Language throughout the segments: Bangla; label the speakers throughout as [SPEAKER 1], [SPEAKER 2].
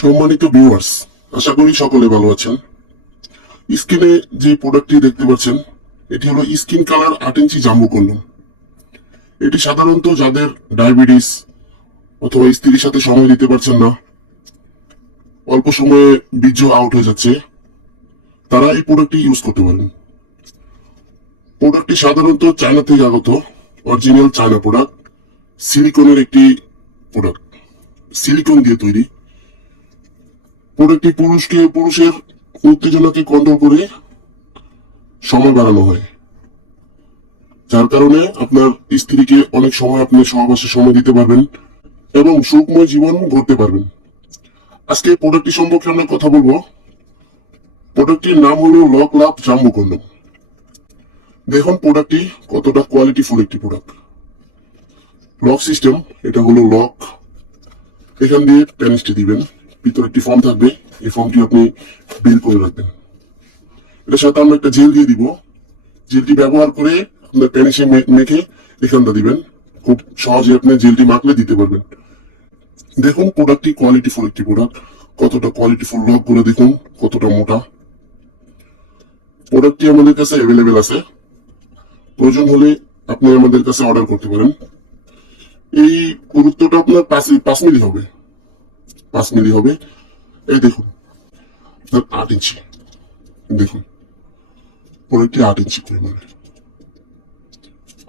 [SPEAKER 1] সম্মানিত ভিউয়ার্স আশা করি সকলে ভালো আছেন। স্কিনে যে প্রোডাক্টটি দেখতে পাচ্ছেন, এটি হলো স্কিন কালার আট ইঞ্চি জাম্বু কন্ডম এটি সাধারণত যাদের ডায়াবেটিস অথবা স্ত্রীর সাথে সময় দিতে পারছেন না, অল্প সময়ে বীর্য আউট হয়ে যাচ্ছে, তারা এই প্রোডাক্টটি ইউজ করতে পারেন। প্রোডাক্টটি সাধারণত চায়না থেকে আগত অরিজিনাল চায়না প্রোডাক্ট সিলিকনের একটি প্রোডাক্ট সিলিকন দিয়ে তৈরি। প্রোডাক্টটি পুরুষকে পুরুষের উত্তেজনাকে কন্ট্রোল করে সময় বাড়ানো হয়। যার কারণে আপনার স্ত্রীকে অনেক সময় আপনি সহবাসে সময় দিতে পারবেন এবং সুখময় জীবন গড়তে পারবেন। আজকে প্রোডাক্টটি সম্পর্কে আমরা কথা বলব। প্রোডাক্টটির নাম হলো লক লাভ জাম্বু কন্ডম দেখুন প্রোডাক্টটি কতটা কোয়ালিটিফুল একটি প্রোডাক্ট লক সিস্টেম এটা হলো লক এখান দিয়ে প্যানিসটি দিবেন। ভিতরে একটি ফর্ম থাকবে, এই ফর্মটি আপনি বের করে রাখবেন। এটার সাথে আমরা একটা জেল দিয়ে দিব। জেলটি ব্যবহার করে আপনার প্যানিসে মে- মেখে এখানটা দিবেন। খুব সহজে আপনি জেলটি মাখলে দিতে পারবেন। দেখুন প্রোডাক্টটি কোয়ালিটি কোয়ালিটিফুল একটি প্রোডাক্ট কতটা কোয়ালিটিফুল লকগুলো দেখুন, কতটা মোটা। প্রোডাক্টটি আমাদের কাছে অ্যাভেলেবেল আছে। প্রয়োজন হলে আপনি আমাদের কাছে অর্ডার করতে পারেন। এই গুরুত্বটা আপনার পাঁচ মিলি হবে। পাঁচ মিলি হবে। এই দেখুন আট ইঞ্চি। দেখুন, প্রোডাক্টটি আট ইঞ্চি পরিমাণে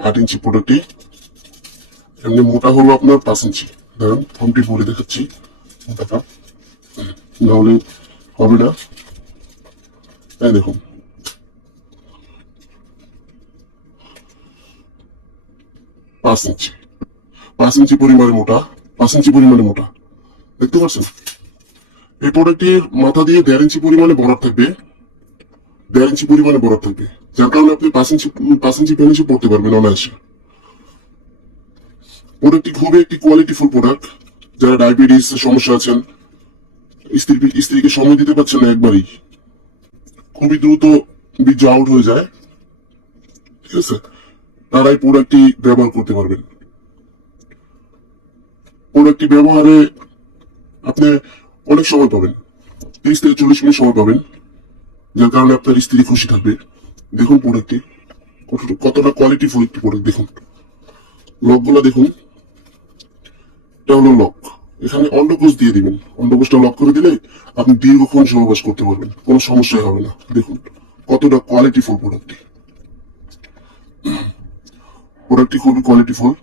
[SPEAKER 1] আট ইঞ্চি প্রোডাক্টটি, এমনি মোটা হলো আপনার পাঁচ ইঞ্চি। ধরুন ফর্মটি পরে দেখাচ্ছি, মোটাটা। নাহলে হবে না। এই দেখুন, পাঁচ ইঞ্চি। পাঁচ ইঞ্চি পরিমাণে মোটা, পাঁচ ইঞ্চি পরিমাণে মোটা। দেখতে পাচ্ছেন? এই প্রোডাক্টের মাথা দিয়ে দেড় ইঞ্চি পরিমাণে বরফ থাকবে। দেড় ইঞ্চি পরিমাণে বরফ থাকবে। যার কারণে আপনি পাঁচ ইঞ্চি পাঁচ ইঞ্চি প্যানিসে পড়তে পারবেন অনায়াসে। প্রোডাক্টটি খুবই একটি কোয়ালিটিফুল প্রোডাক্ট যারা ডায়াবেটিস সমস্যা আছেন স্ত্রী স্ত্রীকে সময় দিতে পারছেন না একবারই। খুবই দ্রুত বীর্য আউট হয়ে যায়। ঠিক আছে? তারা এই প্রোডাক্টটি ব্যবহার করতে পারবেন। প্রোডাক্টটি ব্যবহারে আপনি অনেক সময় পাবেন। তিরিশ থেকে চল্লিশ মিনিট সময় পাবেন, যার কারণে আপনার স্ত্রী খুশি থাকবে। দেখুন প্রোডাক্টটি কত- কতটা কোয়ালিটিফুল একটি প্রোডাক্ট দেখুন। লকগুলো দেখুন। এটা হলো লক এখানে অন্ডকোষ দিয়ে দিবেন। অন্ডকোষটা লক করে দিলে আপনি দীর্ঘক্ষণ সহবাস করতে পারবেন। কোনো সমস্যাই হবে না। দেখুন কতটা কোয়ালিটিফুল প্রোডাক্টটি প্রোডাক্টটি খুবই কোয়ালিটিফুল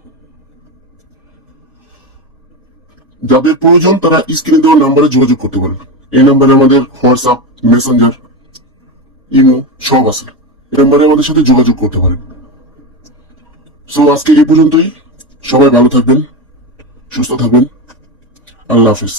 [SPEAKER 1] যাদের প্রয়োজন তারা স্ক্রিনে দেওয়া নাম্বারে যোগাযোগ করতে পারেন। এই নাম্বারে আমাদের হোয়াটসঅ্যাপ মেসেঞ্জার ইমো সব আছে। এই নাম্বারে আমাদের সাথে যোগাযোগ করতে পারেন। সো আজকে এই পর্যন্তই। সবাই ভালো থাকবেন, সুস্থ থাকবেন। আল্লাহ হাফিজ।